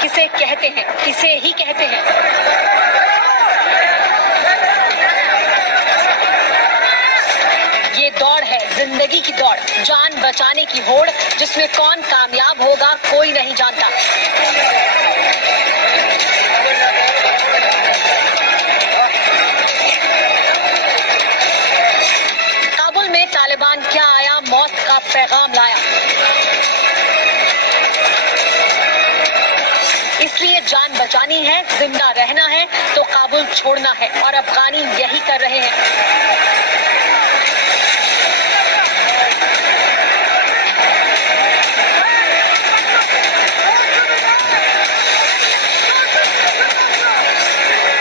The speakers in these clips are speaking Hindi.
किसे कहते हैं, किसे ही कहते हैं। ये दौड़ है जिंदगी की दौड़, जान बचाने की होड़, जिसमें कौन कामयाब होगा कोई नहीं जानता। काबुल में तालिबान क्या आया, मौत का पैगाम लाया। इसलिए जान बचानी है, जिंदा रहना है तो काबुल छोड़ना है, और अफगानी यही कर रहे हैं।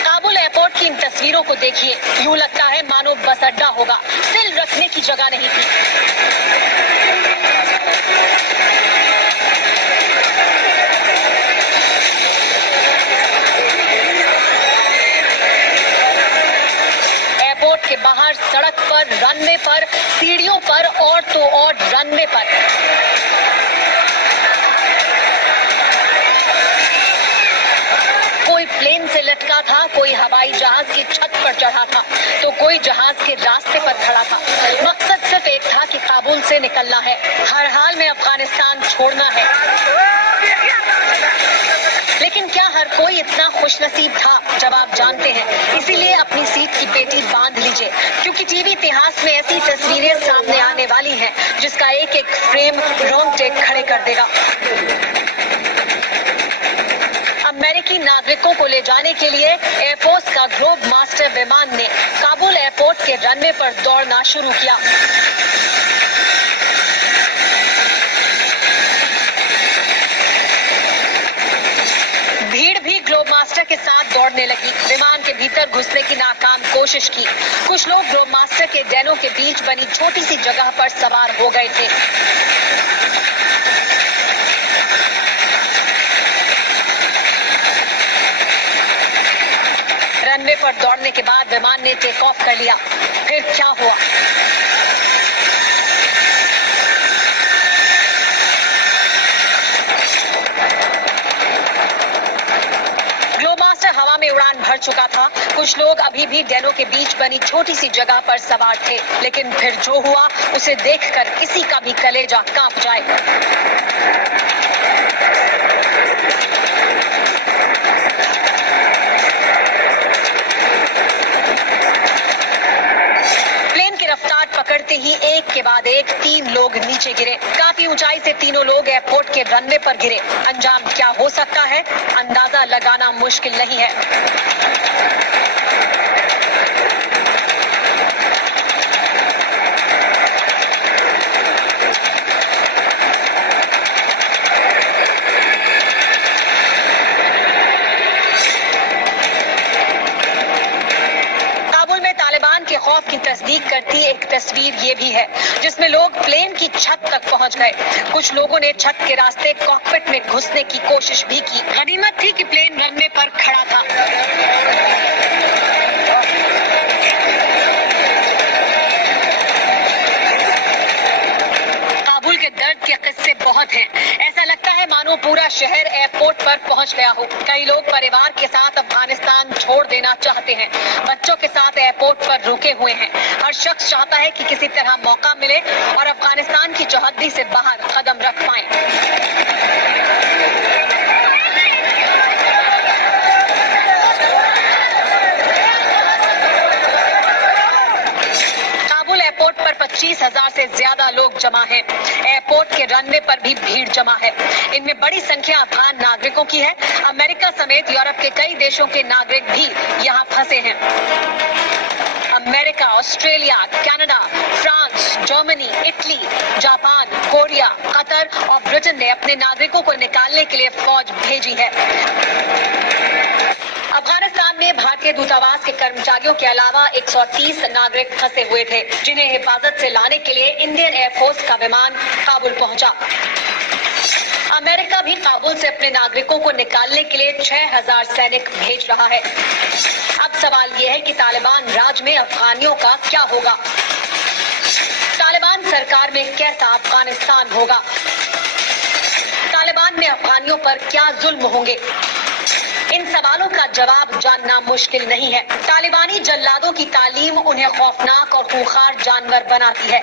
काबुल एयरपोर्ट की इन तस्वीरों को देखिए, यूं लगता है मानो बस अड्डा होगा, दिल रखने की जगह नहीं थी। एयरपोर्ट के बाहर, सड़क पर, रनवे पर, सीढ़ियों पर और तो और रनवे पर। कोई प्लेन से लटका था, कोई हवाई जहाज की छत पर चढ़ा था, तो कोई जहाज के रास्ते पर खड़ा था। मकसद सिर्फ एक था कि काबुल से निकलना है, हर हाल में अफगानिस्तान छोड़ना है। लेकिन क्या हर कोई इतना खुशनसीब था? जवाब जानते हैं, इसीलिए अपनी सीट की पेटी बांध लीजिए, क्योंकि टीवी इतिहास में ऐसी तस्वीरें सामने आने वाली हैं जिसका एक एक फ्रेम रोंगटे खड़े कर देगा। अमेरिकी नागरिकों को ले जाने के लिए एयरफोर्स का ग्लोब मास्टर विमान ने काबुल एयरपोर्ट के रनवे पर दौड़ना शुरू किया। भीड़ भी ग्लोब मास्टर के साथ दौड़ने लगी। विमान के भीतर घुसने की नाकाम कोशिश की। कुछ लोग ग्लोब मास्टर के डैनों के बीच बनी छोटी सी जगह पर सवार हो गए थे। रनवे पर दौड़ने के बाद विमान ने टेक ऑफ कर लिया। फिर क्या हुआ? ग्लोब मास्टर हवा में उड़ान भर चुका था। कुछ लोग अभी भी डैनों के बीच बनी छोटी सी जगह पर सवार थे, लेकिन फिर जो हुआ उसे देखकर किसी का भी कलेजा कांप जाए। रफ्तार पकड़ते ही एक के बाद एक 3 लोग नीचे गिरे। काफी ऊंचाई से तीनों लोग एयरपोर्ट के रनवे पर गिरे। अंजाम क्या हो सकता है, अंदाजा लगाना मुश्किल नहीं है। के खौफ की तस्दीक करती एक तस्वीर ये भी है, जिसमें लोग प्लेन की छत तक पहुंच गए। कुछ लोगों ने छत के रास्ते कॉकपिट में घुसने की कोशिश भी की। गनीमत थी कि प्लेन रनवे पर खड़ा था। काबुल के दर्द के किस्से बहुत हैं। ऐसा लगता है मानो पूरा शहर एयरपोर्ट पर पहुंच गया हो। कई लोग परिवार के साथ अफगानिस्तान छोड़ देना चाहते हैं, बच्चों के साथ एयरपोर्ट पर रुके हुए हैं। हर शख्स चाहता है कि किसी तरह मौका मिले और अफगानिस्तान की चौहद्दी से बाहर कदम रख पाए। एयरपोर्ट पर 25,000 से ज्यादा लोग जमा हैं। एयरपोर्ट के रनवे पर भी भीड़ जमा है। इनमें बड़ी संख्या अफगान नागरिकों की है। अमेरिका समेत यूरोप के कई देशों के नागरिक भी यहाँ फंसे हैं। America, Australia, Canada, France, Germany, Italy, Japan, Korea, Qatar और ब्रिटेन ने अपने नागरिकों को निकालने के लिए फौज भेजी है। अफगानिस्तान में भारतीय दूतावास के कर्मचारियों के अलावा 130 नागरिक फंसे हुए थे, जिन्हें हिफाजत से लाने के लिए इंडियन एयरफोर्स का विमान काबुल पहुंचा। अमेरिका भी काबुल से अपने नागरिकों को निकालने के लिए 6,000 सैनिक भेज रहा है। अब सवाल ये है कि तालिबान राज में अफगानियों का क्या होगा? तालिबान सरकार में कैसा अफगानिस्तान होगा? तालिबान में अफगानियों पर क्या जुल्म होंगे? इन सवालों का जवाब जानना मुश्किल नहीं है। तालिबानी जल्लादों की तालीम उन्हें खौफनाक और खूंखार जानवर बनाती है।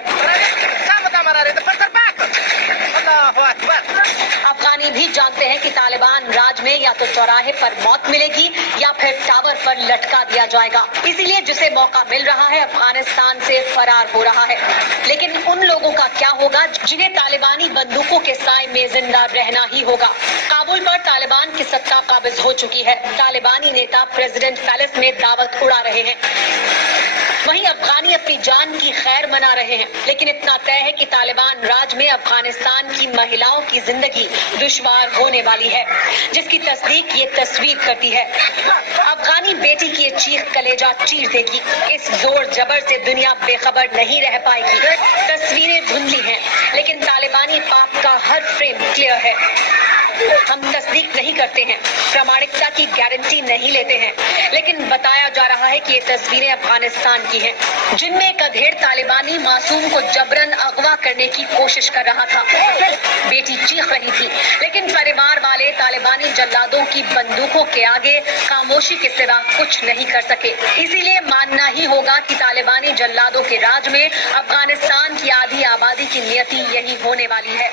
अफगानी भी जानते हैं कि तालिबान राज में या तो चौराहे पर मौत मिलेगी या फिर टावर पर लटका दिया जाएगा। इसीलिए जिसे मौका मिल रहा है अफगानिस्तान से फरार हो रहा है। लेकिन उन लोगों का क्या होगा जिन्हें तालिबानी बंदूकों के साए में जिंदा रहना ही होगा? काबुल पर तालिबान की सत्ता काबिज हो चुकी है। तालिबानी नेता प्रेसिडेंट पैलेस में दावत उड़ा रहे हैं। वहीं अफगानी अपनी जान की खैर मना रहे हैं। लेकिन इतना तय है कि तालिबान राज में अफगानिस्तान की महिलाओं की जिंदगी दुश्वार होने वाली है, जिसकी तस्दीक ये तस्वीर करती है। अफगानी बेटी की ये चीख कलेजा चीर देगी। इस जोर जबर से दुनिया बेखबर नहीं रह पाएगी। तस्वीरें धुंधली हैं, लेकिन तालिबानी पाप का हर फ्रेम क्लियर है। हम तस्दीक नहीं करते हैं, प्रामाणिकता की गारंटी नहीं लेते हैं, लेकिन बताया जा रहा है कि ये तस्वीरें अफगानिस्तान की हैं, जिनमें एक अधेड़ तालिबानी मासूम को जबरन अगवा करने की कोशिश कर रहा था। बेटी चीख रही थी, लेकिन परिवार वाले तालिबानी जल्लादों की बंदूकों के आगे खामोशी के सिवा कुछ नहीं कर सके। इसीलिए मानना ही होगा कि तालिबानी जल्लादों के राज में अफगानिस्तान की आधी आबादी की नियति यही होने वाली है।